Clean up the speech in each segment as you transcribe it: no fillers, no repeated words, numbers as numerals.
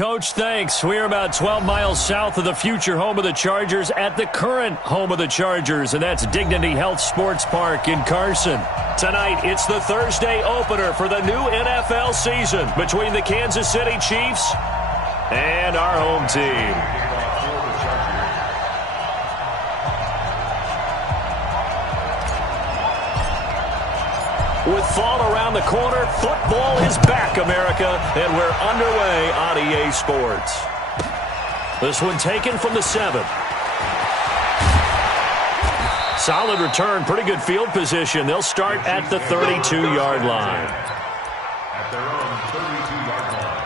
Coach. Thanks. We're about 12 miles south of the future home of the Chargers at the current home of the Chargers, and that's Dignity Health Sports Park in Carson. Tonight, it's the Thursday opener for the new NFL season between the Kansas City Chiefs and our home team. With fall around the corner, football is back, America, and we're underway on EA Sports. This one taken from the 7. Solid return, pretty good field position. They'll start at the 32-yard line. At their own 32-yard line.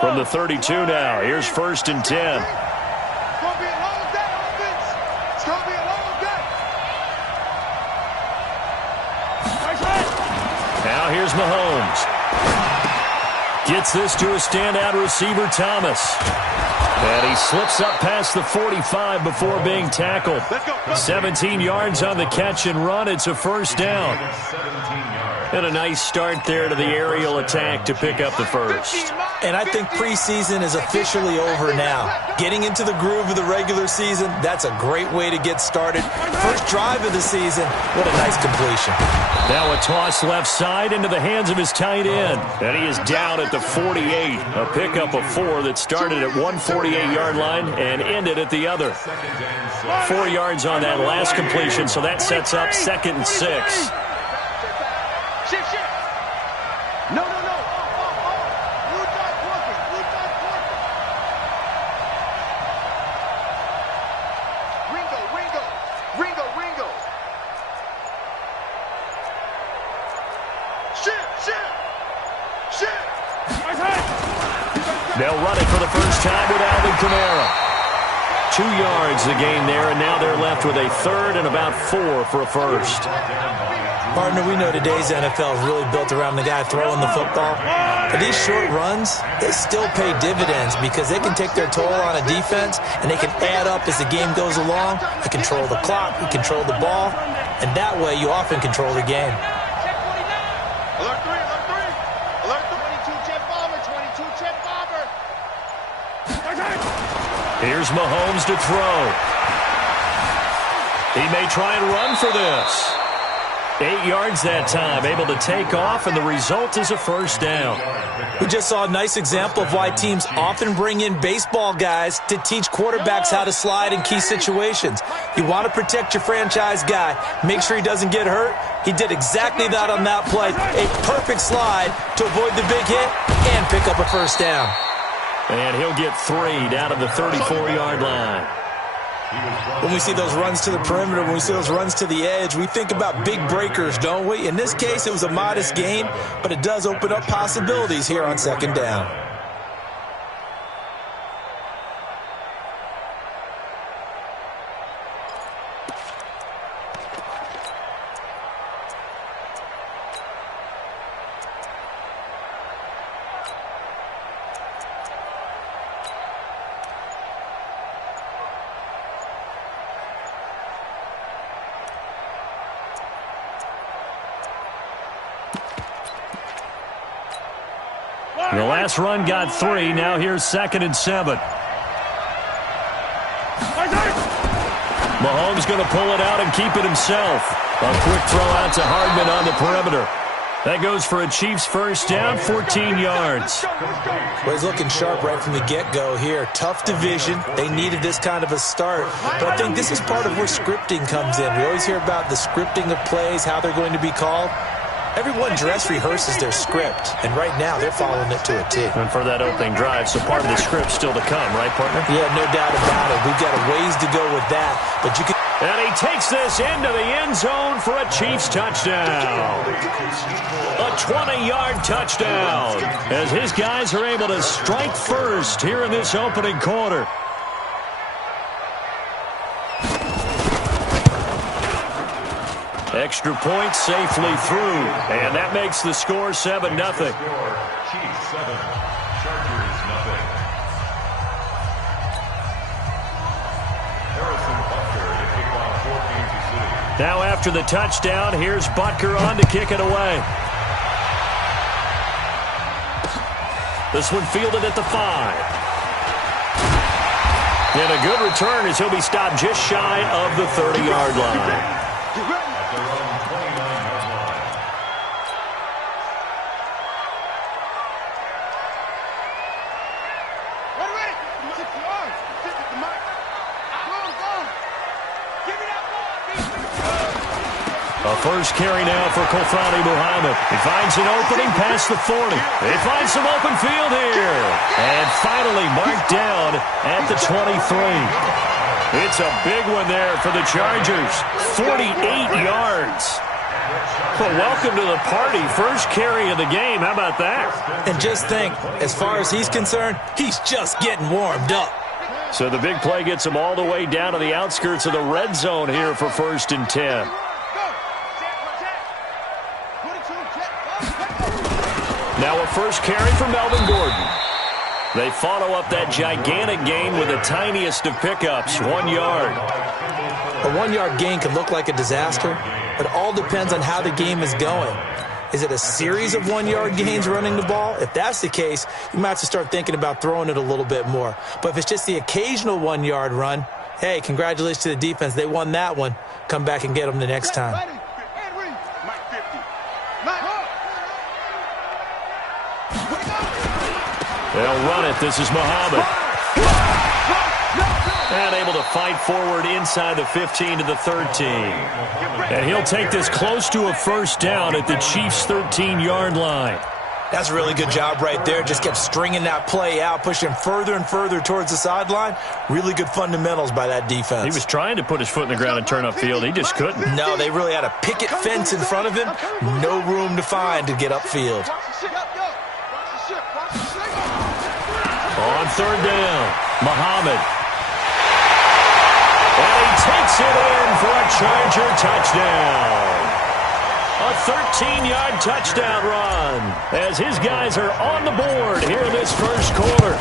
From the 32 now, here's 1st and 10. It's going to be a long day, offense. It's going to be a long day. Now here's Mahomes. Gets this to a standout receiver, Thomas. And he slips up past the 45 before being tackled. 17 yards on the catch and run. It's a 1st down. And a nice start there to the aerial attack to pick up the 1st. And I think preseason is officially over now. Getting into the groove of the regular season, that's a great way to get started. First drive of the season, what a nice completion. Now a toss left side into the hands of his tight end. And he is down at the 48. A pickup of 4 that started at one 48-yard line and ended at the other. 4 yards on that last completion, so that sets up 2nd and 6. Shift. No. Ringo. Shift. They'll run it for the first time with Alvin Kamara. 2 yards the gain there, and now they're left with a 3rd and about 4 for a 1st. Partner, we know today's NFL is really built around the guy throwing the football. But these short runs, they still pay dividends because they can take their toll on a defense and they can add up as the game goes along. You control the clock, you control the ball, and that way you often control the game. Alert 3. Alert 22 jet bomber. Here's Mahomes to throw. He may try and run for this. 8 yards that time, able to take off, and the result is a 1st down. We just saw a nice example of why teams often bring in baseball guys to teach quarterbacks how to slide in key situations. You want to protect your franchise guy. Make sure he doesn't get hurt. He did exactly that on that play. A perfect slide to avoid the big hit and pick up a 1st down. And he'll get 3 down to the 34-yard line. When we see those runs to the perimeter, when we see those runs to the edge, we think about big breakers, don't we? In this case, it was a modest gain, but it does open up possibilities here on 2nd down. The last run got 3. Now here's 2nd and 7. Mahomes going to pull it out and keep it himself. A quick throw out to Hardman on the perimeter. That goes for a Chiefs 1st down, 14 yards. Well, he's looking sharp right from the get-go here. Tough division. They needed this kind of a start. But I think this is part of where scripting comes in. We always hear about the scripting of plays, how they're going to be called. Everyone dress rehearses their script, and right now they're following it to a T. And for that opening drive, so part of the script still to come, right, partner? Yeah, no doubt about it. We've got a ways to go with that, but you can... And he takes this into the end zone for a Chiefs touchdown. A 20-yard touchdown as his guys are able to strike first here in this opening quarter. Extra point safely through, and that makes the score 7-0. Chiefs 7, Chargers 0. Now after the touchdown, here's Butker on to kick it away. This one fielded at the 5. And a good return as he'll be stopped just shy of the 30-yard line. A first carry now for Kofrani Muhammad. He finds an opening past the 40. They find some open field here. And finally marked down at the 23. It's a big one there for the Chargers. 48 yards. Well, welcome to the party. First carry of the game. How about that? And just think, as far as he's concerned, he's just getting warmed up. So the big play gets him all the way down to the outskirts of the red zone here for 1st and 10. Now a first carry for Melvin Gordon. They follow up that gigantic gain with the tiniest of pickups, 1 yard. A 1-yard gain can look like a disaster. It all depends on how the game is going. Is it a series of 1-yard gains running the ball? If that's the case, you might have to start thinking about throwing it a little bit more. But if it's just the occasional 1-yard run, hey, congratulations to the defense. They won that one. Come back and get them the next time. They'll run it. This is Muhammad. And able to fight forward inside the 15 to the 13. And he'll take this close to a first down at the Chiefs' 13-yard line. That's a really good job right there. Just kept stringing that play out, pushing further and further towards the sideline. Really good fundamentals by that defense. He was trying to put his foot in the ground and turn upfield. He just couldn't. No, they really had a picket fence in front of him. No room to find to get upfield. On 3rd down, Muhammad. And he takes it in for a Charger touchdown. A 13-yard touchdown run as his guys are on the board here in this first quarter.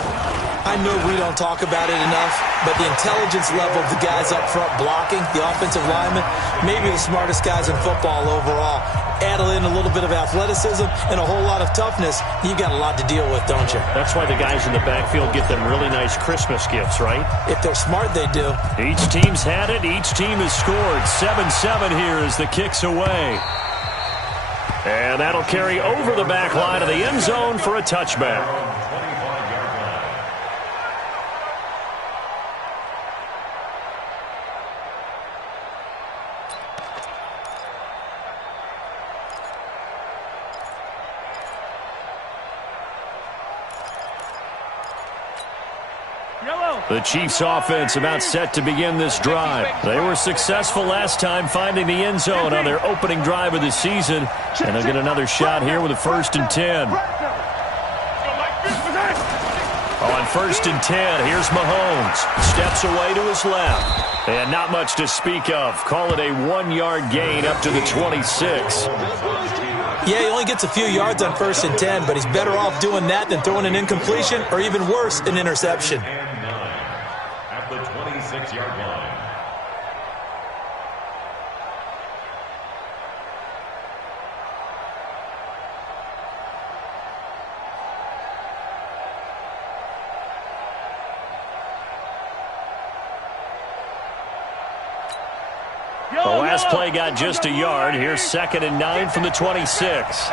I know we don't talk about it enough, but the intelligence level of the guys up front blocking, the offensive linemen, maybe the smartest guys in football overall. Add in a little bit of athleticism and a whole lot of toughness, you've got a lot to deal with, don't you? That's why the guys in the backfield get them really nice Christmas gifts, right? If they're smart, they do. Each team's had it. Each team has scored. 7-7 here as the kick's away. And that'll carry over the back line of the end zone for a touchback. The Chiefs' offense about set to begin this drive. They were successful last time finding the end zone on their opening drive of the season. And they'll get another shot here with a 1st and 10. On 1st and 10, here's Mahomes. Steps away to his left. And not much to speak of. Call it a 1-yard gain up to the 26. Yeah, he only gets a few yards on 1st and 10, but he's better off doing that than throwing an incompletion or even worse, an interception. At the 26-yard line. The last play got just a yard. Here's 2nd and 9 from the 26.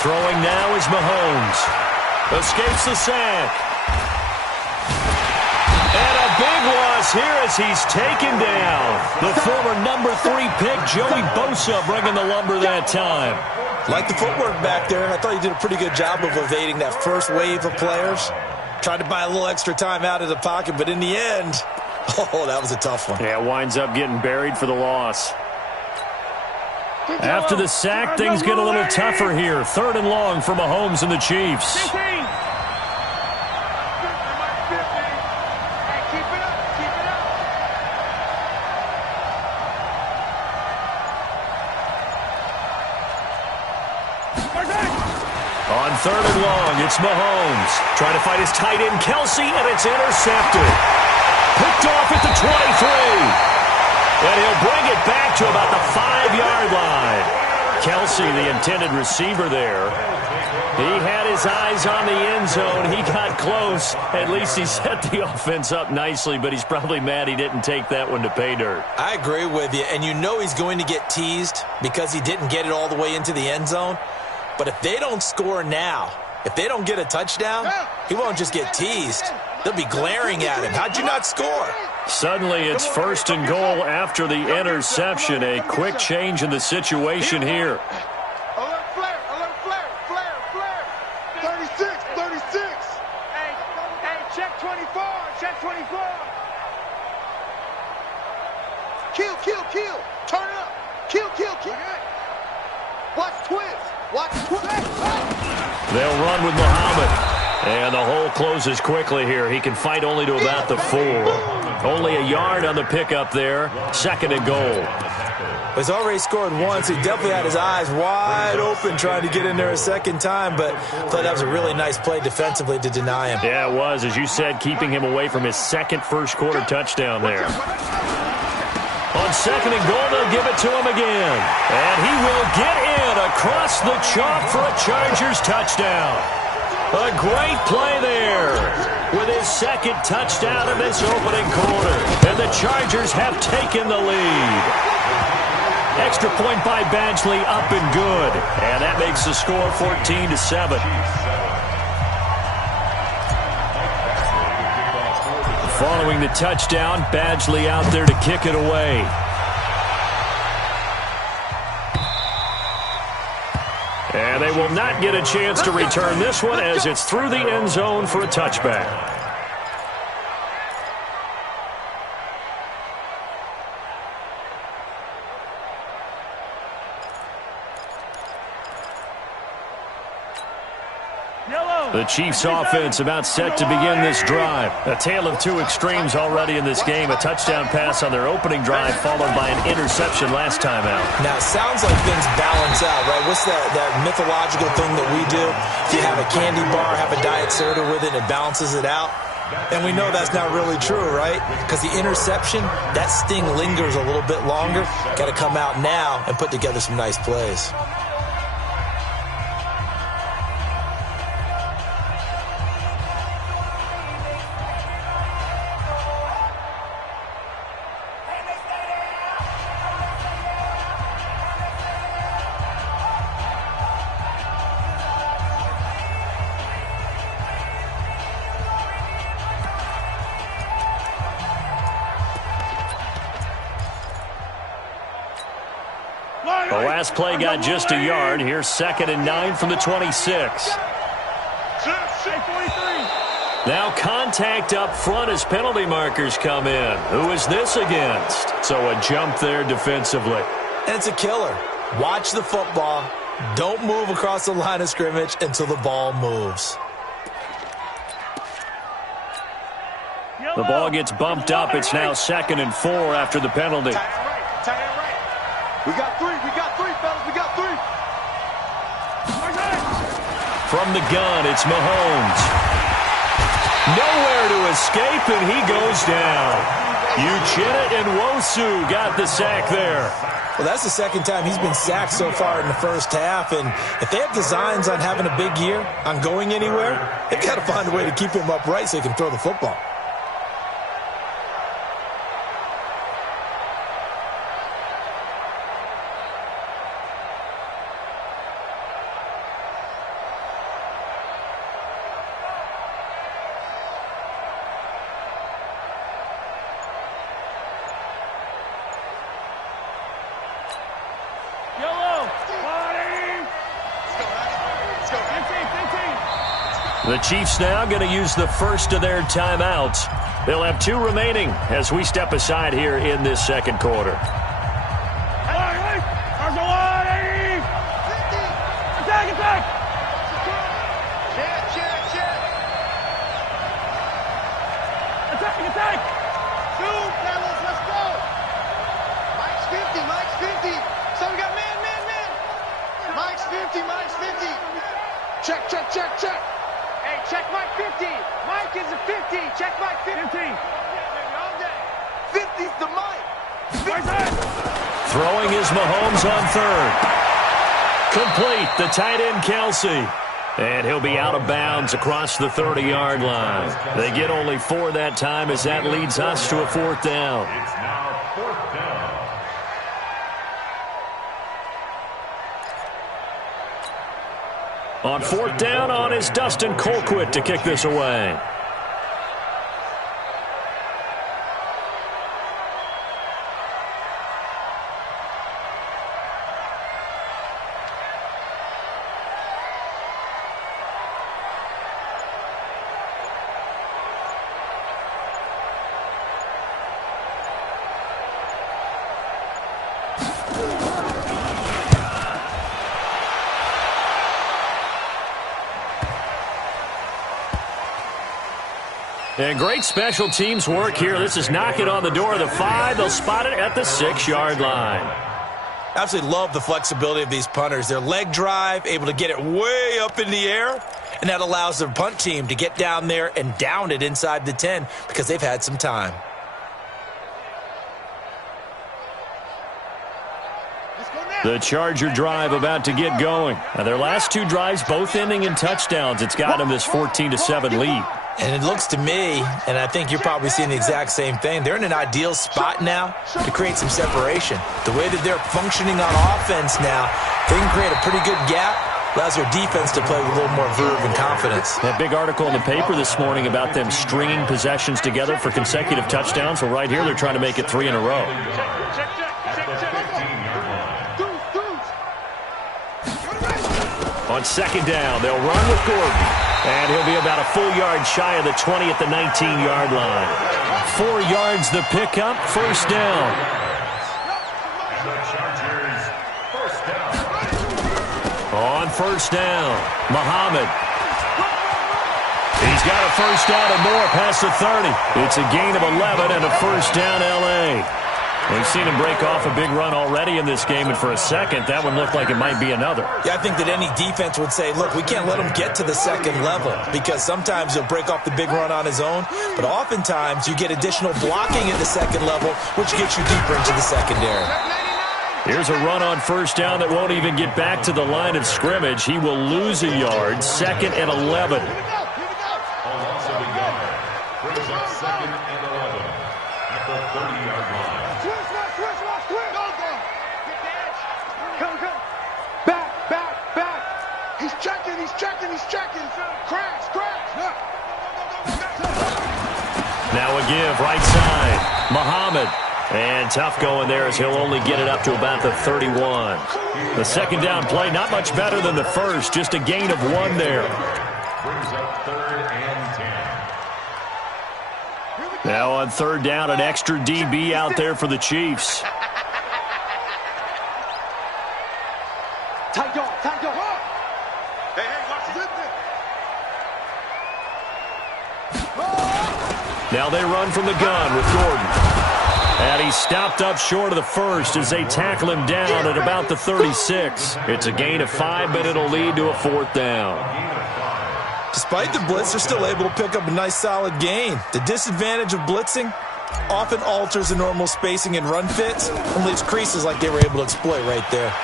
Throwing now is Mahomes. Escapes the sack. And a big loss here as he's taken down. The former number 3 pick, Joey Bosa, bringing the lumber that time. Like the footwork back there, I thought he did a pretty good job of evading that first wave of players. Tried to buy a little extra time out of the pocket, but in the end, oh, that was a tough one. Yeah, winds up getting buried for the loss. After the sack, things get a little tougher here. 3rd and long for Mahomes and the Chiefs. On 3rd and long, it's Mahomes. Trying to fight his tight end, Kelsey, and it's intercepted. Picked off at the 23. And he'll bring it back to about the 5-yard line. Kelsey, the intended receiver there. He had his eyes on the end zone. He got close. At least he set the offense up nicely, but he's probably mad he didn't take that one to pay dirt. I agree with you, and you know he's going to get teased because he didn't get it all the way into the end zone. But if they don't score now, if they don't get a touchdown, he won't just get teased. They'll be glaring at him. How'd you not score? Suddenly it's 1st and goal after the interception. A quick change in the situation here. Alert flare, alert flare, flare, flare. 36, 36. Hey, check 24, check 24. Kill, kill, kill. Turn it up. Kill, kill, kill. Watch twist. Watch twist. They'll run with Muhammad. And the hole closes quickly here. He can fight only to about the 4. Only a yard on the pickup there. 2nd and goal. He's already scored once. He definitely had his eyes wide open trying to get in there a second time, but I thought that was a really nice play defensively to deny him. Yeah, it was. As you said, keeping him away from his second first-quarter touchdown there. On 2nd and goal, they'll give it to him again. And he will get in across the chalk for a Chargers touchdown. A great play there with his second touchdown in this opening quarter. And the Chargers have taken the lead. Extra point by Badgley, up and good. And that makes the score 14-7. Following the touchdown, Badgley out there to kick it away. And they will not get a chance to return this one as it's through the end zone for a touchback. The Chiefs offense about set to begin this drive. A tale of two extremes already in this game. A touchdown pass on their opening drive followed by an interception last time out. Now, it sounds like things balance out, right? What's that mythological thing that we do? If you have a candy bar, have a diet soda with it, it balances it out. And we know that's not really true, right? Because the interception, that sting lingers a little bit longer. Got to come out now and put together some nice plays. The last play got just a yard. Here's 2nd and 9 from the 26. Now contact up front as penalty markers come in. Who is this against? So a jump there defensively. And it's a killer. Watch the football. Don't move across the line of scrimmage until the ball moves. The ball gets bumped up. It's now 2nd and 4 after the penalty. We got three, fellas. We got 3. From the gun, it's Mahomes. Nowhere to escape, and he goes down. Uchenna and Nwosu got the sack there. Well, that's the second time he's been sacked so far in the first half, and if they have designs on having a big year, on going anywhere, they've got to find a way to keep him upright so he can throw the football. The Chiefs now going to use the first of their timeouts. They'll have 2 remaining as we step aside here in this second quarter. Attack! Shoot, fellas, let's go! Mike's 50. So we got man. Mike's 50. Check. Hey, check Mike 50. Mike is a 50. Check Mike 50. Throwing is Mahomes on third. Complete, the tight end Kelsey. And he'll be out of bounds across the 30-yard line. They get only 4 that time as that leads us to a 4th down. It's now 4th down. On 4th down on is Dustin Colquitt to kick this away. And great special teams work here. This is knocking on the door of the 5. They'll spot it at the 6-yard line. Absolutely love the flexibility of these punters. Their leg drive, able to get it way up in the air, and that allows their punt team to get down there and down it inside the 10 because they've had some time. The Charger drive about to get going. Now, their last 2 drives both ending in touchdowns. It's got them this 14-7 lead. And it looks to me, and I think you're probably seeing the exact same thing, they're in an ideal spot now to create some separation. The way that they're functioning on offense now, they can create a pretty good gap, allows their defense to play with a little more verve and confidence. That big article in the paper this morning about them stringing possessions together for consecutive touchdowns. Well, right here, they're trying to make it 3 in a row. On 2nd down, they'll run with Gordon. And he'll be about a full yard shy of the 20 at the 19-yard line. 4 yards the pickup, 1st down. And the Chargers, 1st down. On 1st down, Muhammad. He's got a 1st down and more past the 30. It's a gain of 11 and a 1st down L.A. We've seen him break off a big run already in this game, and for a second, that one looked like it might be another. Yeah, I think that any defense would say, look, we can't let him get to the 2nd level because sometimes he'll break off the big run on his own, but oftentimes you get additional blocking at the 2nd level, which gets you deeper into the secondary. Here's a run on 1st down that won't even get back to the line of scrimmage. He will lose a yard, 2nd and 11. A loss of a yard brings up 2nd and 11 at the 30-yard line. He's checking. Crash. Now a give, right side. Muhammad. And tough going there as he'll only get it up to about the 31. The 2nd down play, not much better than the first, just a gain of 1 there. Brings up 3rd and 10. Now on 3rd down, an extra DB out there for the Chiefs. Tight dog. Hey, watch it. Now they run from the gun with Gordon. And he's stopped up short of the 1st as they tackle him down at about the 36. It's a gain of 5, but it'll lead to a 4th down. Despite the blitz, they're still able to pick up a nice solid gain. The disadvantage of blitzing often alters the normal spacing and run fits and leaves creases like they were able to exploit right there.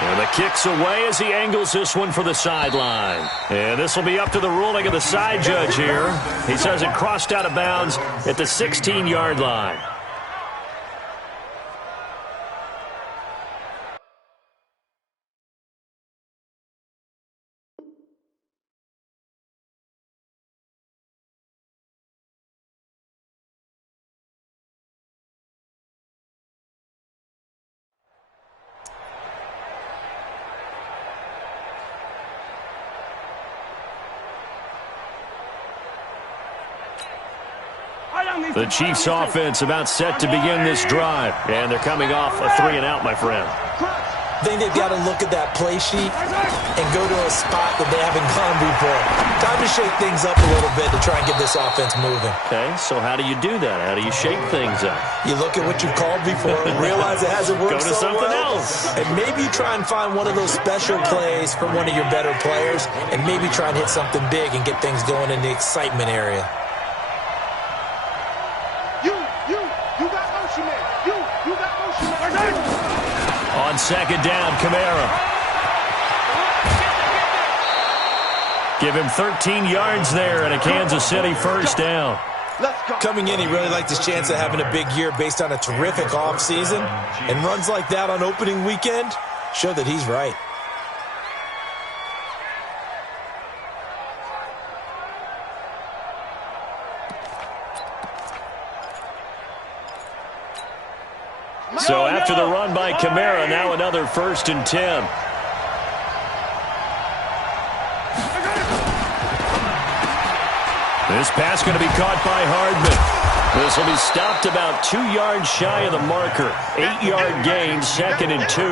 And the kick's away as he angles this one for the sideline. And this will be up to the ruling of the side judge here. He says it crossed out of bounds at the 16-yard line. The Chiefs offense about set to begin this drive. And they're coming off a 3-and-out, my friend. I think they've got to look at that play sheet and go to a spot that they haven't gone before. Time to shake things up a little bit to try and get this offense moving. Okay, so how do you do that? How do you shake things up? You look at what you've called before and realize it hasn't worked Go to so something well. else. And maybe you try and find one of those special plays from one of your better players and maybe try and hit something big and get things going in the excitement area. You got motion man. You got motion man. On second down, Kamara. Give him 13 yards there and a Kansas City first down. Coming in, he really liked his chance of having a big year based on a terrific offseason. And runs like that on opening weekend show that he's right. So after the run by Kamara, now another 1st and 10. This pass going to be caught by Hardman. This will be stopped about 2 yards shy of the marker. 8-yard gain, 2nd and 2. 8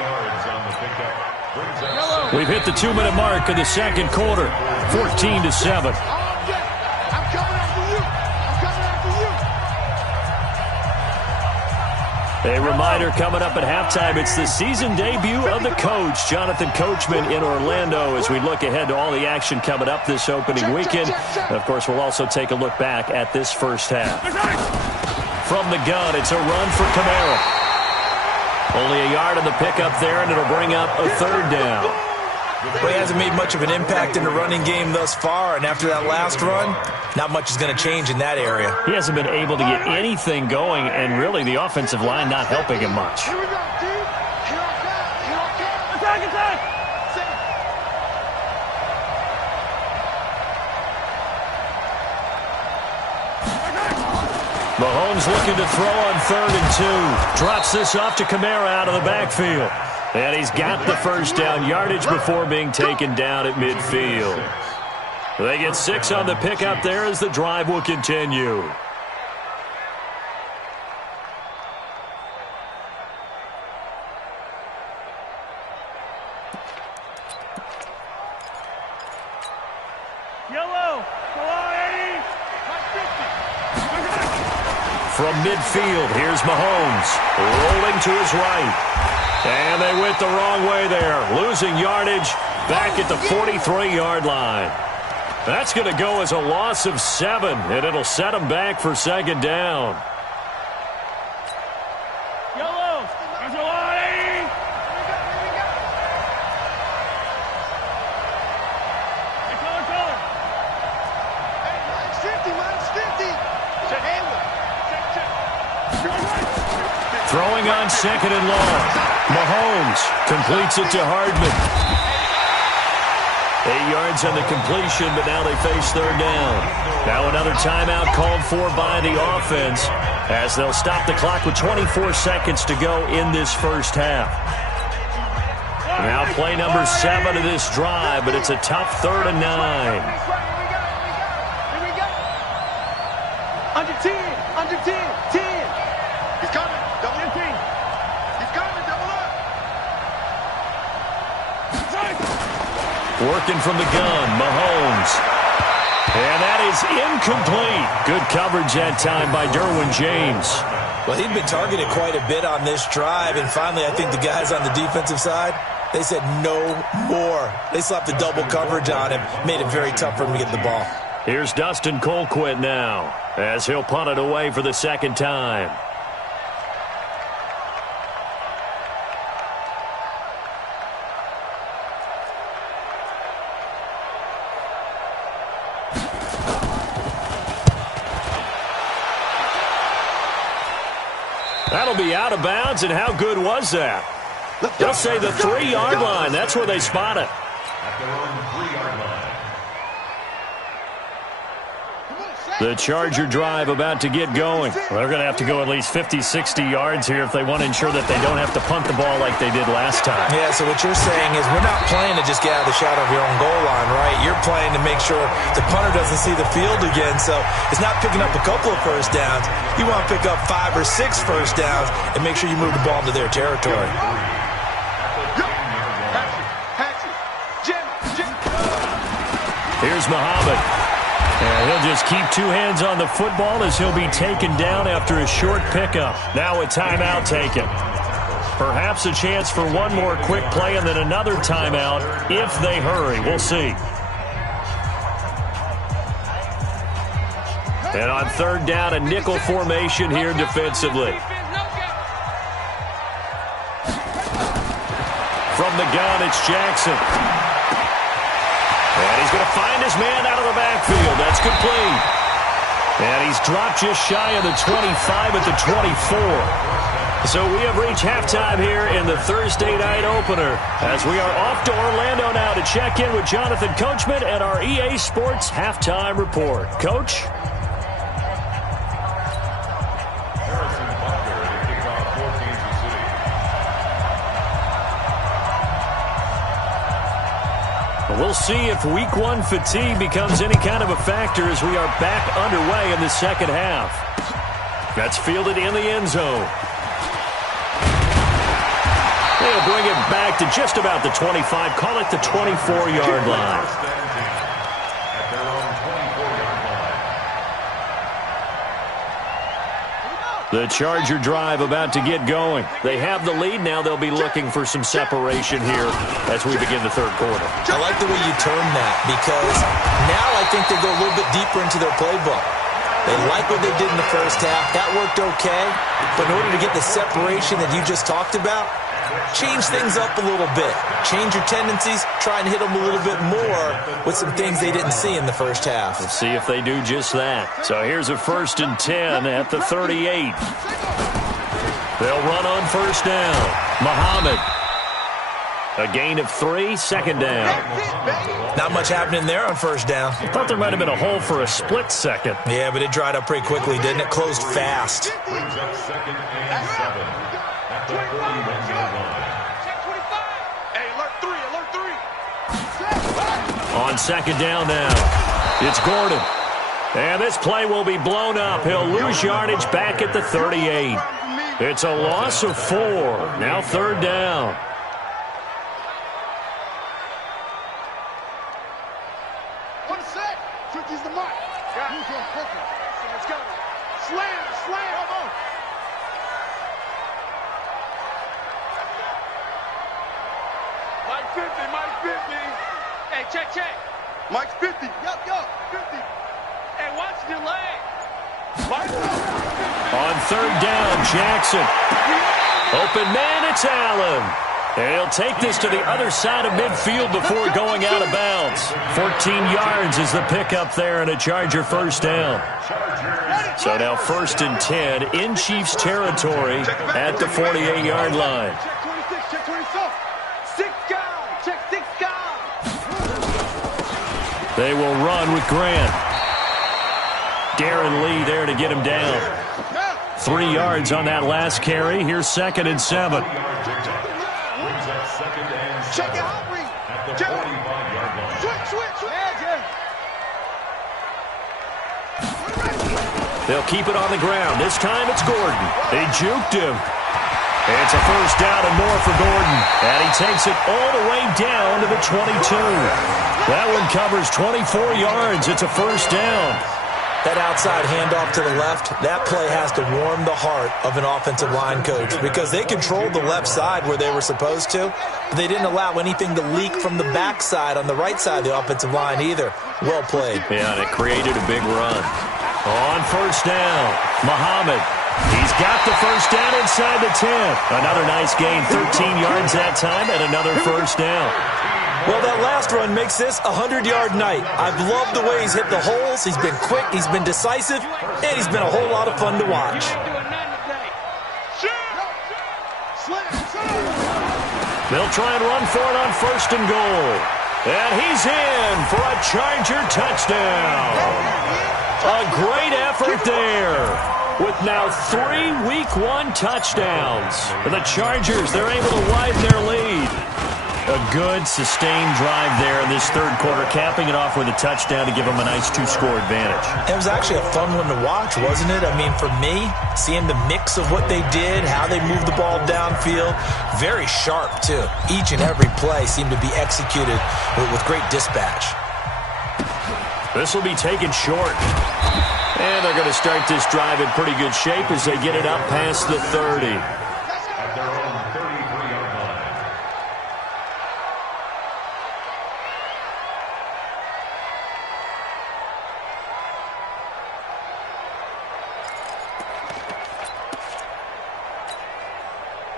yards on the pickup. Brings up We've hit the 2-minute mark in the second quarter. 14-7. A reminder coming up at halftime, it's the season debut of the coach, Jonathan Coachman in Orlando, as we look ahead to all the action coming up this opening weekend. And of course, we'll also take a look back at this first half. From the gun, it's a run for Kamara. Only a yard on the pickup there, and it'll bring up a 3rd down. Well, he hasn't made much of an impact in the running game thus far, and after that last run, not much is going to change in that area. He hasn't been able to get anything going, and really the offensive line not helping him much. Here we go, D. Here I come. Here I come. Attack. Mahomes looking to throw on 3rd and 2. Drops this off to Kamara out of the backfield. And he's got the first down yardage before being taken down at midfield. They get 6 on the pickup there as the drive will continue. Yellow. Go on, Eddie. From midfield, here's Mahomes. Rolling to his right. And they went the wrong way there. Losing yardage back at the 43-yard line. That's going to go as a loss of 7, and it'll set them back for 2nd down. Yellow. There's a lot, Eddie. Hey, color. Hey, minus 50. Check. Throwing on 2nd and long. Mahomes completes it to Hardman. 8 yards on the completion, but now they face 3rd down. Now another timeout called for by the offense as they'll stop the clock with 24 seconds to go in this first half. Now play number 7 of this drive, but it's a tough 3rd and 9. Here we go. Under 10. He's coming. Double 15. He's coming. Double up. Working from the gun, Mahomes. And that is incomplete. Good coverage that time by Derwin James. Well, he'd been targeted quite a bit on this drive, and finally I think the guys on the defensive side, they said no more. They slapped the double coverage on him, made it very tough for him to get the ball. Here's Dustin Colquitt now as he'll punt it away for the 2nd time. That'll be out of bounds, and how good was that? They'll say the 3-yard line. That's where they spot it. at their own 3-yard line. The Charger drive about to get going. Well, they're going to have to go at least 50, 60 yards here if they want to ensure that they don't have to punt the ball like they did last time. Yeah, so what you're saying is we're not playing to just get out of the shadow of your own goal line, right? You're playing to make sure the punter doesn't see the field again. So it's not picking up a couple of first downs. You want to pick up 5 or 6 first downs and make sure you move the ball into their territory. Here's Muhammad. And he'll just keep 2 hands on the football as he'll be taken down after a short pickup. Now a timeout taken. Perhaps a chance for one more quick play and then another timeout if they hurry. We'll see. And on 3rd down, a nickel formation here defensively. From the gun, it's Jackson. And he's going to find his man out of the backfield. That's complete. And he's dropped just shy of the 25 at the 24. So we have reached halftime here in the Thursday night opener as we are off to Orlando now to check in with Jonathan Coachman and our EA Sports halftime report. Coach? We'll see if week one fatigue becomes any kind of a factor as we are back underway in the second half. That's fielded in the end zone. They'll bring it back to just about the 25, call it the 24-yard line. The Charger drive about to get going. They have the lead. Now they'll be looking for some separation here as we begin the third quarter. I like the way you term that because now I think they go a little bit deeper into their playbook. They like what they did in the first half. That worked okay. But in order to get the separation that you just talked about, change things up a little bit. Change your tendencies. Try and hit them a little bit more with some things they didn't see in the first half. Let's see if they do just that. So here's a 1st and 10 at the 38. They'll run on first down. Muhammad. A gain of 3, second down. Not much happening there on first down. I thought there might have been a hole for a split second. Yeah, but it dried up pretty quickly, didn't it? Closed fast. Brings up 2nd and 7 at the 41-yard line. Hey, alert 3. On second down now, it's Gordon. And this play will be blown up. He'll lose yardage back at the 38. It's a loss of 4. Now third down. Use the mic. Use your focus. Let's go. Slam, slam. Come on. Mike 50, Mike 50. Hey, check. Mike's 50. Yup, 50. Hey, watch the leg. On third down, Jackson. Open man, it's Allen. And he'll take this to the other side of midfield before going out of bounds. 14 yards is the pickup there and a Charger first down. So now 1st and 10 in Chiefs territory at the 48-yard line. Check 26, check 27. 6 guys. Check 6 guys. They will run with Grant. Darren Lee there to get him down. 3 yards on that last carry. Here's 2nd and 7. Check it out, Reed. At the 45-yard line. Switch. They'll keep it on the ground. This time it's Gordon. They juked him. It's a first down and more for Gordon. And he takes it all the way down to the 22. That one covers 24 yards. It's a first down. That outside handoff to the left, that play has to warm the heart of an offensive line coach because they controlled the left side where they were supposed to, but they didn't allow anything to leak from the backside on the right side of the offensive line either. Well played. Yeah, and it created a big run. On first down, Muhammad. He's got the first down inside the 10. Another nice gain, 13 yards that time, and another first down. Well, that last run makes this a 100-yard night. I've loved the way he's hit the holes. He's been quick, he's been decisive, and he's been a whole lot of fun to watch. They'll try and run for it on 1st and goal. And he's in for a Charger touchdown. A great effort there. With now 3 Week 1 touchdowns. For the Chargers, they're able to widen their lead. A good, sustained drive there in this third quarter, capping it off with a touchdown to give them a nice 2-score advantage. It was actually a fun one to watch, wasn't it? I mean, for me, seeing the mix of what they did, how they moved the ball downfield, very sharp, too. Each and every play seemed to be executed with great dispatch. This will be taken short. And they're going to start this drive in pretty good shape as they get it up past the 30. At their own 33-yard line.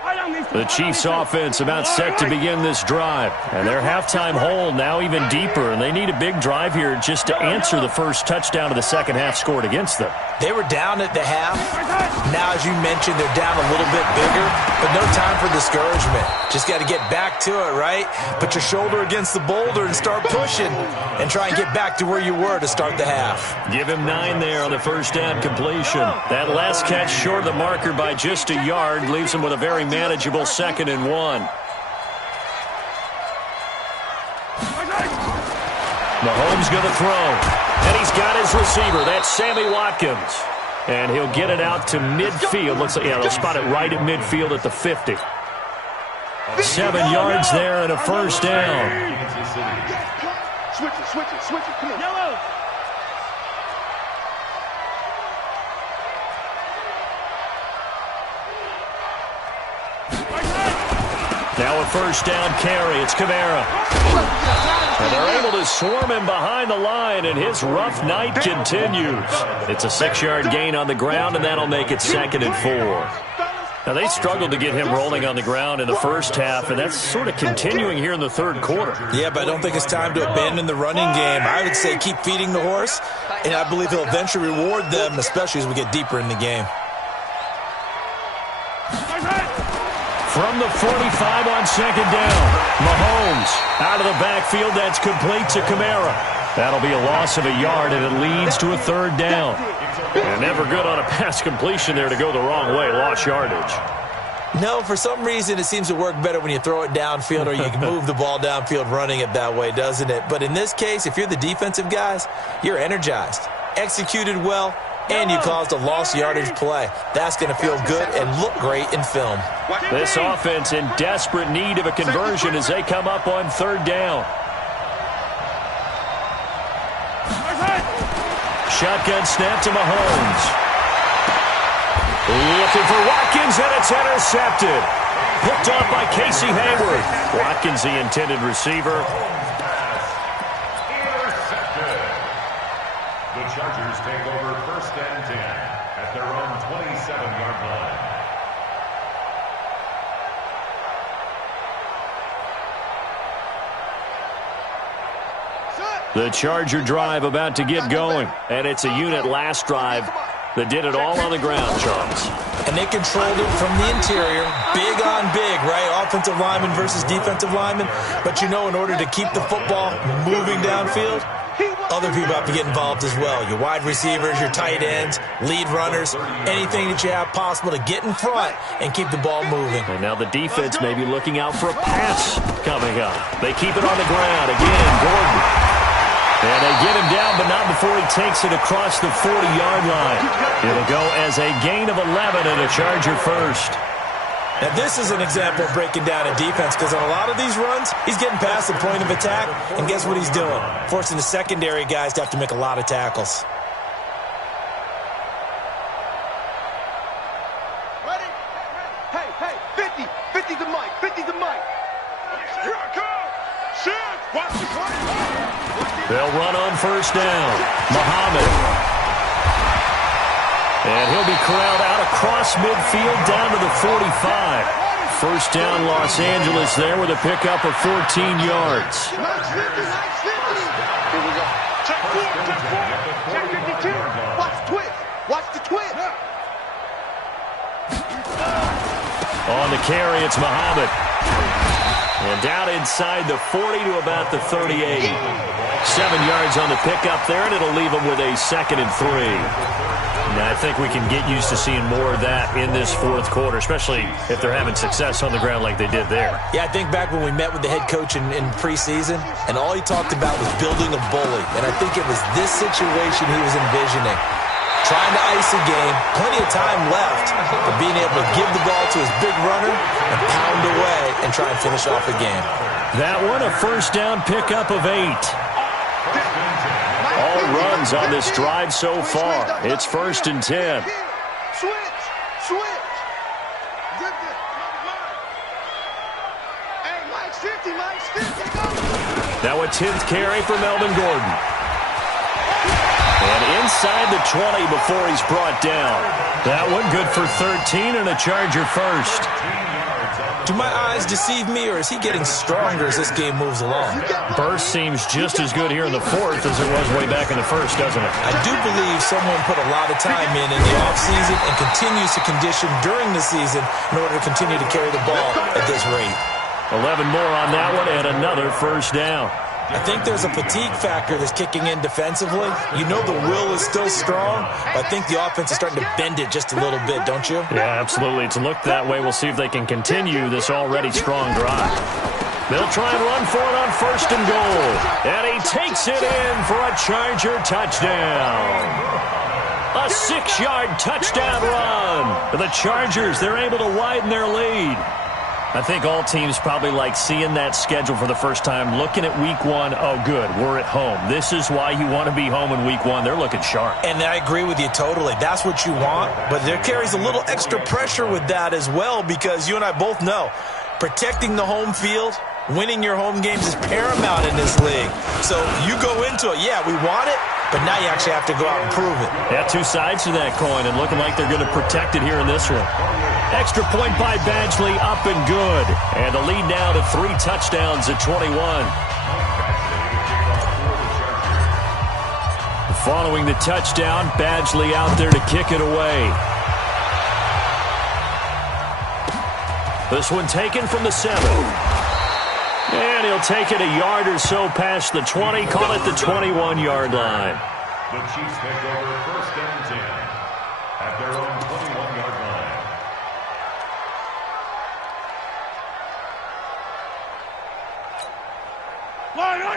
Right on these The Chiefs offense about set to begin this drive. And their halftime hole now even deeper, and they need a big drive here just to answer the first touchdown of the second half scored against them. They were down at the half. Now, as you mentioned, they're down a little bit bigger, but no time for discouragement. Just got to get back to it, right? Put your shoulder against the boulder and start pushing and try and get back to where you were to start the half. Give him 9 there on the first down completion. That last catch short of the marker by just a yard leaves him with a very manageable 2nd and 1. Mahomes going to throw. And he's got his receiver. That's Sammy Watkins. And he'll get it out to midfield. Looks like, yeah, they'll spot it right at midfield at the 50. 7 yards there and a first down. Switch it. Come on. Yellow. Now a first down carry. It's Kamara. And they're able to swarm him behind the line, and his rough night continues. It's a 6-yard gain on the ground, and that'll make it 2nd and 4. Now, they struggled to get him rolling on the ground in the first half, and that's sort of continuing here in the third quarter. Yeah, but I don't think it's time to abandon the running game. I would say keep feeding the horse, and I believe he'll eventually reward them, especially as we get deeper in the game. From the 45 on 2nd down, Mahomes out of the backfield. That's complete to Kamara. That'll be a loss of a yard, and it leads to a 3rd down. And never good on a pass completion there to go the wrong way. Lost yardage. No, for some reason it seems to work better when you throw it downfield or you can move the ball downfield running it that way, doesn't it? But in this case, if you're the defensive guys, you're energized, executed well, and you caused a lost yardage play. That's going to feel good and look great in film. This offense in desperate need of a conversion as they come up on 3rd down. Shotgun snap to Mahomes. Looking for Watkins, and it's intercepted. Picked off by Casey Hayward. Watkins, the intended receiver. Intercepted. The Chargers take over 1st and 10 at their own 27-yard line. The Charger drive about to get going. And it's a unit last drive that did it all on the ground, Charles. And they controlled it from the interior. Big on big, right? Offensive lineman versus defensive lineman. But you know, in order to keep the football moving downfield, other people have to get involved as well. Your wide receivers, your tight ends, lead runners, anything that you have possible to get in front and keep the ball moving. And now the defense may be looking out for a pass coming up. They keep it on the ground. Again, Gordon. And they get him down, but not before he takes it across the 40-yard line. It'll go as a gain of 11 and a Charger first. Now, this is an example of breaking down a defense because on a lot of these runs, he's getting past the point of attack, and guess what he's doing? Forcing the secondary guys to have to make a lot of tackles. Ready? Hey, 50 the mic, 50 the mic. Here I come. Shit, watch the play. They'll run on 1st down. Muhammad. And he'll be corralled out across midfield down to the 45. 1st down, Los Angeles there with a pickup of 14 yards. Nice 50. Here we go. Check 4. Check 52. Watch the twist. On the carry, it's Muhammad. And down inside the 40 to about the 38. 7 yards on the pickup there, and it'll leave them with a 2nd and 3. Now, I think we can get used to seeing more of that in this 4th quarter, especially if they're having success on the ground like they did there. Yeah, I think back when we met with the head coach in preseason, and all he talked about was building a bully. And I think it was this situation he was envisioning. Trying to ice a game, plenty of time left, but being able to give the ball to his big runner and pound away and try and finish off a game. That one, a 1st down pickup of 8. All runs on this drive so far. It's 1st and 10. Switch. Hey, Mike's 50, go. Now a 10th carry for Melvin Gordon. And inside the 20 before he's brought down. That one good for 13 and a Charger first. Do my eyes deceive me, or is he getting stronger as this game moves along? Burst seems just as good here in the fourth as it was way back in the first, doesn't it? I do believe someone put a lot of time in the offseason and continues to condition during the season in order to continue to carry the ball at this rate. 11 more on that one and another first down. I think there's a fatigue factor that's kicking in defensively. You know the will is still strong, but I think the offense is starting to bend it just a little bit, don't you? Yeah, absolutely. It's looked that way. We'll see if they can continue this already strong drive. They'll try and run for it on first and goal. And he takes it in for a Charger touchdown. A 6-yard touchdown run. The Chargers, they're able to widen their lead. I think all teams probably like seeing that schedule for the first time, looking at week one. Oh, good, we're at home. This is why you want to be home in week one. They're looking sharp. And I agree with you totally. That's what you want, but there carries a little extra pressure with that as well, because you and I both know protecting the home field, winning your home games is paramount in this league. So you go into it, yeah, we want it, but now you actually have to go out and prove it. Yeah, two sides to that coin, and looking like they're going to protect it here in this one. Extra point by Badgley, up and good. And the lead now to 3 touchdowns at 21. Following the touchdown, Badgley out there to kick it away. This one taken from the 7. And he'll take it a yard or so past the 20, call it the 21-yard line. The Chiefs take over first and 10 at their own 21-yard line.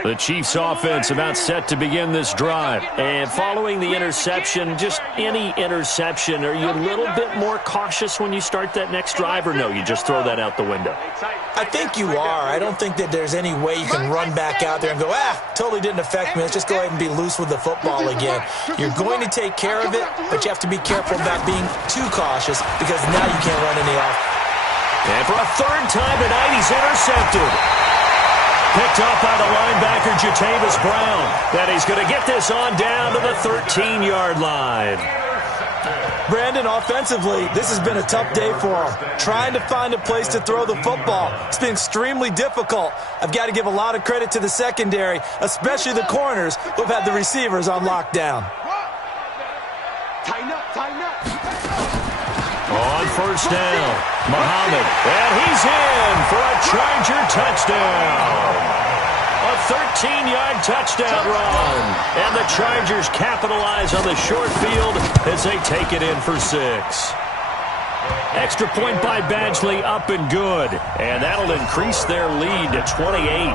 The Chiefs offense about set to begin this drive. And following the interception, just any interception, are you a little bit more cautious when you start that next drive, or no, you just throw that out the window? I think you are. I don't think that there's any way you can run back out there and go, totally didn't affect me. Let's just go ahead and be loose with the football again. You're going to take care of it, but you have to be careful about being too cautious, because now you can't run any off. And for a third time tonight, he's intercepted. Picked off by the linebacker, Jatavis Brown. That he's going to get this on down to the 13-yard line. Brandon, offensively, this has been a tough day for him. Trying to find a place to throw the football. It's been extremely difficult. I've got to give a lot of credit to the secondary, especially the corners who've had the receivers on lockdown. Tighten up, tighten up. On first down, Muhammad, and he's in for a Charger touchdown. A 13-yard touchdown run, and the Chargers capitalize on the short field as they take it in for 6. Extra point by Badgley, up and good, and that'll increase their lead to 28.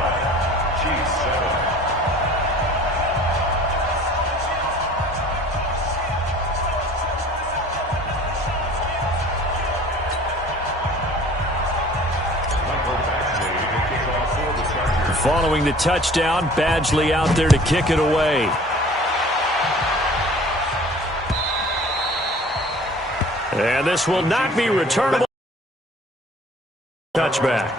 Following the touchdown, Badgley out there to kick it away. And this will not be returnable. Touchback.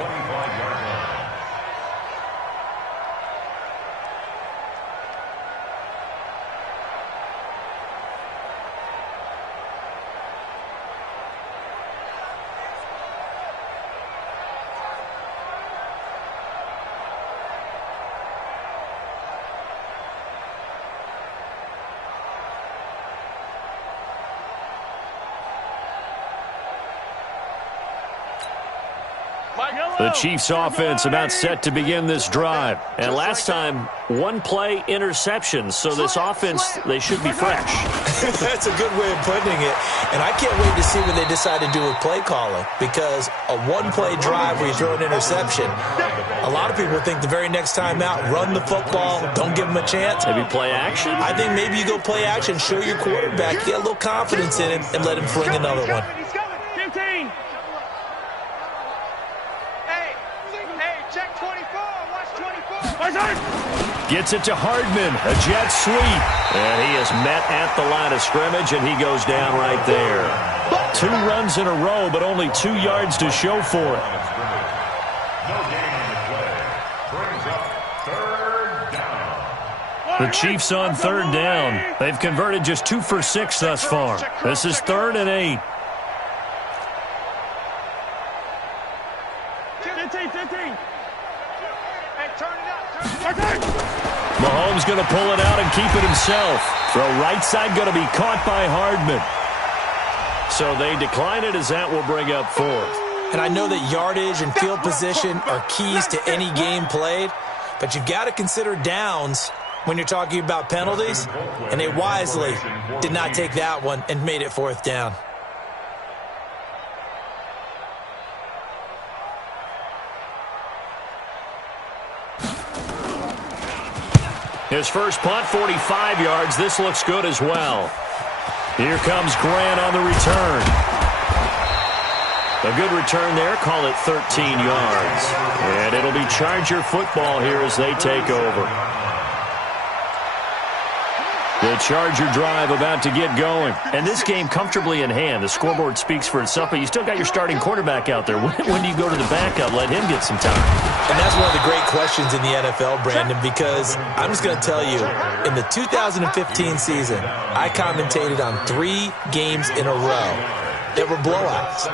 The Chiefs offense about set to begin this drive. And last time, 1-play interception. So this offense, they should be fresh. That's a good way of putting it. And I can't wait to see what they decide to do with play calling. Because a 1-play drive where you throw an interception, a lot of people think the very next time out, run the football, don't give them a chance. Maybe play action? I think maybe you go play action, show your quarterback, you get a little confidence in him, and let him fling another one. Gets it to Hardman, a jet sweep. And he is met at the line of scrimmage, and he goes down right there. 2 runs in a row, but only 2 yards to show for it. The Chiefs on third down. They've converted just 2 for 6 thus far. This is 3rd and 8. going to pull it out and keep it himself. Throw right side going to be caught by Hardman. So they decline it as that will bring up fourth. And I know that yardage and field position are keys to any game played, but you've got to consider downs when you're talking about penalties, and they wisely did not take that one and made it fourth down. His first punt, 45 yards. This looks good as well. Here comes Grant on the return. A good return there. Call it 13 yards. And it'll be Charger football here as they take over. The Charger drive about to get going. And this game comfortably in hand. The scoreboard speaks for itself, but you still got your starting quarterback out there. When do you go to the backup? Let him get some time. And that's one of the great questions in the NFL, Brandon, because I'm just going to tell you, in the 2015 season, I commentated on 3 games in a row that were blowouts.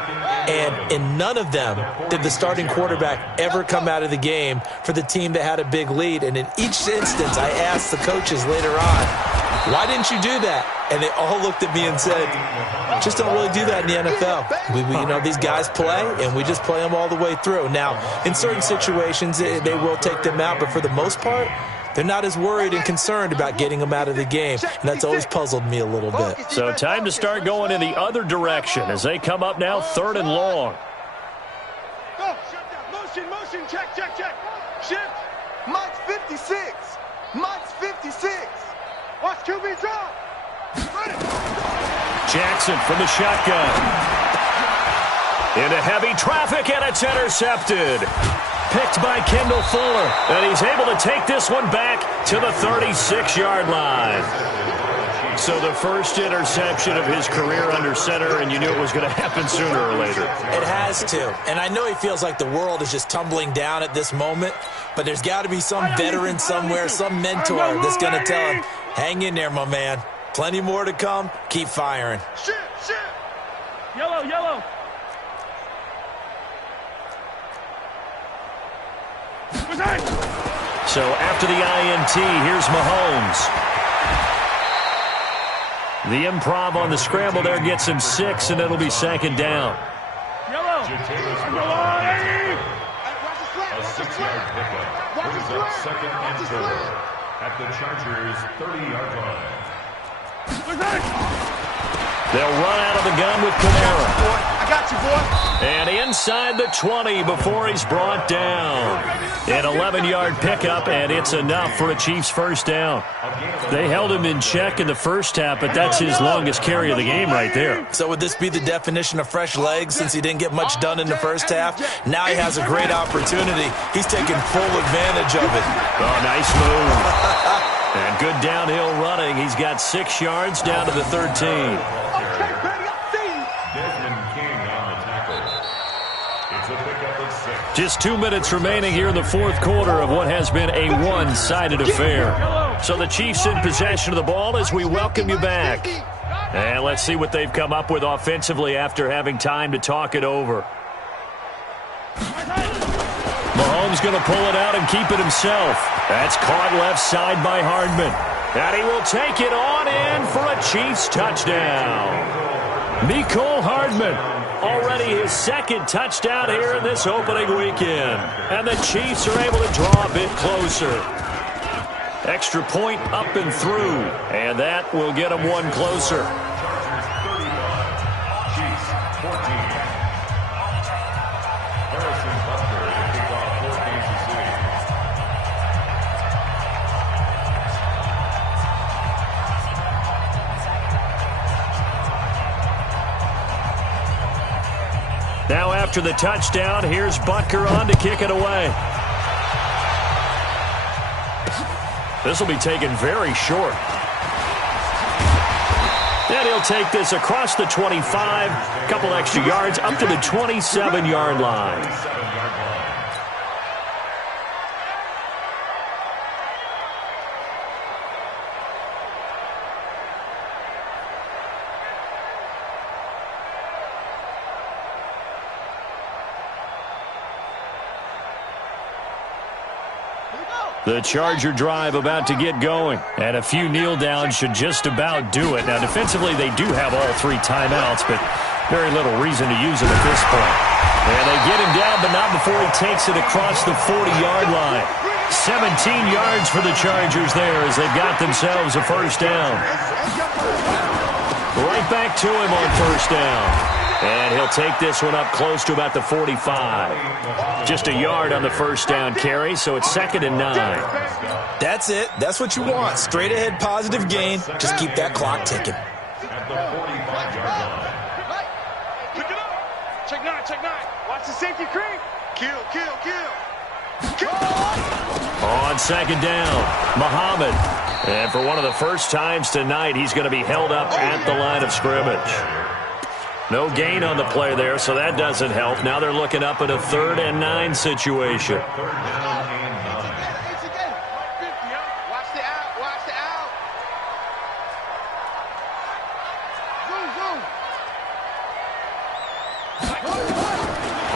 And in none of them did the starting quarterback ever come out of the game for the team that had a big lead. And in each instance, I asked the coaches later on, why didn't you do that? And they all looked at me and said, just don't really do that in the NFL. These guys play, and we just play them all the way through. Now, in certain situations, they will take them out, but for the most part, they're not as worried and concerned about getting them out of the game, and that's always puzzled me a little bit. So time to start going in the other direction as they come up now, 3rd and long. Go. Motion, check. Shift. Mike's 56. Mike's 56. Watch QB drop. Jackson from the shotgun. Into heavy traffic, and it's intercepted. Picked by Kendall Fuller, and he's able to take this one back to the 36-yard line. So the first interception of his career under center, and you knew it was going to happen sooner or later. It has to. And I know he feels like the world is just tumbling down at this moment, but there's got to be some veteran somewhere, some mentor that's going to tell him, hang in there, my man. Plenty more to come. Keep firing. Shit. Yellow. So after the INT, here's Mahomes. The improv on the scramble there gets him 6, and it'll be 2nd down. Yellow. A 6-yard pickup brings up 2nd and 4 at the Chargers' 30-yard line. They'll run out of the gun with Kamara. I got you, boy. And inside the 20 before he's brought down. An 11-yard pickup, and it's enough for a Chiefs first down. They held him in check in the first half, but that's his longest carry of the game right there. So would this be the definition of fresh legs since he didn't get much done in the first half? Now he has a great opportunity. He's taking full advantage of it. Oh, nice move. And good downhill running. He's got 6 yards down to the 13. Just 2 minutes remaining here in the 4th quarter of what has been a one-sided affair. So the Chiefs in possession of the ball as we welcome you back. And let's see what they've come up with offensively after having time to talk it over. Mahomes going to pull it out and keep it himself. That's caught left side by Hardman. And he will take it on in for a Chiefs touchdown. Mecole Hardman, already his 2nd touchdown here in this opening weekend. And the Chiefs are able to draw a bit closer. Extra point up and through. And that will get them one closer. Now after the touchdown, here's Butker on to kick it away. This will be taken very short. And he'll take this across the 25, a couple extra yards, up to the 27-yard line. The Charger drive about to get going. And a few kneel downs should just about do it. Now, defensively, they do have all 3 timeouts, but very little reason to use them at this point. And they get him down, but not before he takes it across the 40-yard line. 17 yards for the Chargers there as they've got themselves a first down. Right back to him on first down. And he'll take this one up close to about the 45. Just a yard on the first down carry, so it's 2nd and 9. That's it. That's what you want. Straight ahead, positive gain. Just keep that clock ticking. At the 45-yard line. Pick it up. Check 9, check 9. Watch the safety creep. Kill, kill, kill. On 2nd down, Muhammad. And for one of the first times tonight, he's going to be held up at the line of scrimmage. No gain on the play there, so that doesn't help. Now they're looking up at a 3rd and 9 situation. Watch the out, watch the out.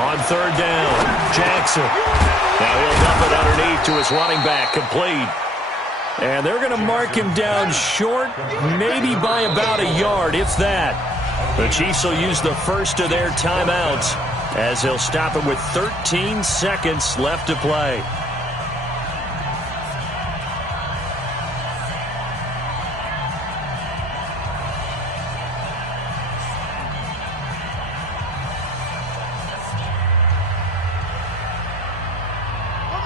On 3rd down, Jackson. Now he'll dump it underneath to his running back, complete. And they're going to mark him down short, maybe by about a yard, if that. The Chiefs will use the first of their timeouts as they'll stop it with 13 seconds left to play.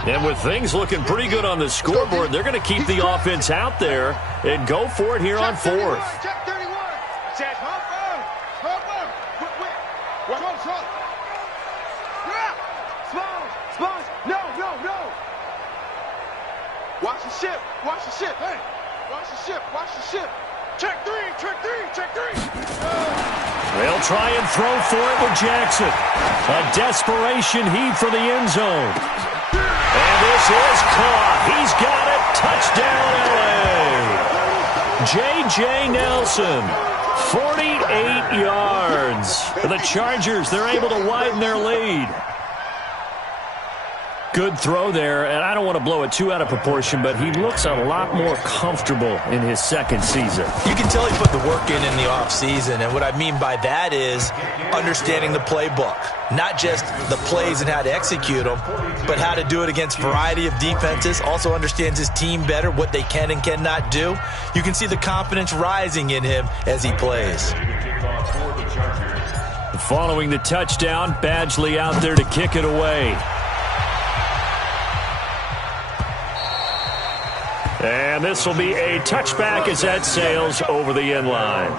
And with things looking pretty good on the scoreboard, they're going to keep the offense out there and go for it here on 4th. Check 31. Check No. Watch the ship. Watch the ship. Hey. Watch the ship. Watch the ship. Check 3. Check 3. Check 3. They'll try and throw for it with Jackson. A desperation heave for the end zone. And this is caught. He's got it. Touchdown, L.A. J.J. Nelson, 48 yards. For the Chargers, they're able to widen their lead. Good throw there, and I don't want to blow it too out of proportion, but he looks a lot more comfortable in his 2nd season. You can tell he put the work in the offseason, and what I mean by that is understanding the playbook. Not just the plays and how to execute them, but how to do it against a variety of defenses. Also understands his team better, what they can and cannot do. You can see the confidence rising in him as he plays. Following the touchdown, Badgley out there to kick it away. And this will be a touchback as that sails over the end line.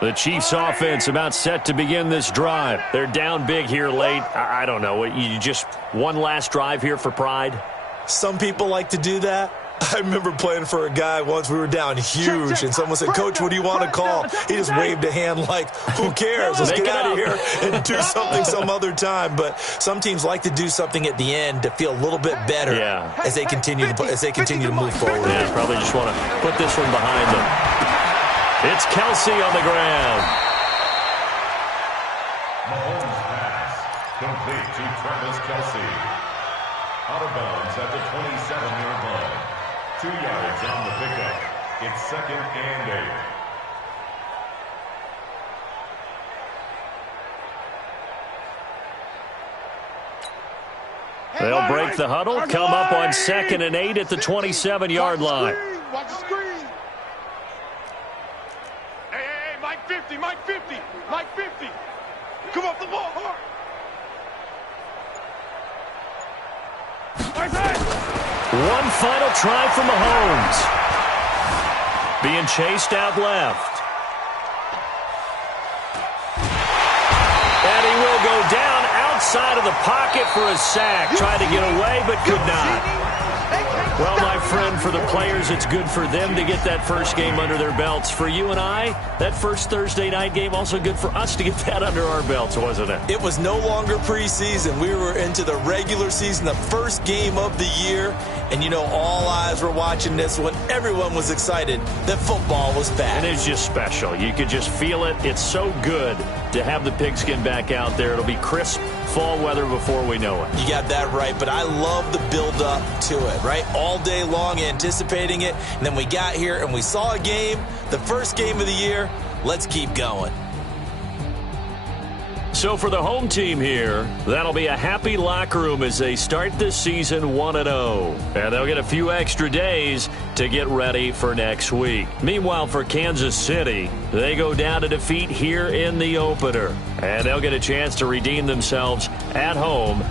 The Chiefs offense about set to begin this drive. They're down big here late. I don't know. You just one last drive here for pride? Some people like to do that. I remember playing for a guy once. We were down huge, and someone said, "Coach, what do you want to call?" He just waved a hand like, "Who cares? Let's get out of here and do something some other time." But some teams like to do something at the end to feel a little bit better as they continue to move forward. Yeah, probably just want to put this one behind them. It's Kelsey on the ground. Mahomes pass complete to Travis Kelsey. Out of bounds at the 27-yard line. 2 yards on the pickup. It's 2nd and 8. They'll break the huddle, come up on 2nd and 8 at the 27-yard line. Watch the screen. Hey, Mike 50, Mike 50, Mike 50. Come off the ball hard. One final try for Mahomes. Being chased out left. And he will go down outside of the pocket for a sack. Tried to get away, but could not. Well, my friend, for the players, it's good for them to get that first game under their belts. For you and I, that first Thursday night game, also good for us to get that under our belts, wasn't it? It was no longer preseason. We were into the regular season, the first game of the year. And, you know, all eyes were watching this when everyone was excited that football was back. And it's just special. You could just feel it. It's so good to have the pigskin back out there. It'll be crisp fall weather before we know it. You got that right, but I love the build-up to it, right? All day long anticipating it, and then we got here and we saw a game, the first game of the year. Let's keep going. So for the home team here, that'll be a happy locker room as they start this season 1-0. And they'll get a few extra days to get ready for next week. Meanwhile, for Kansas City, they go down to defeat here in the opener. And they'll get a chance to redeem themselves at home.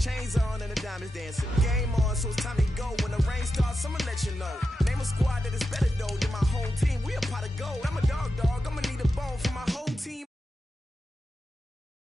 Chains on and the diamonds dancing. Game on, so it's time to go. When the rain starts, I'ma let you know.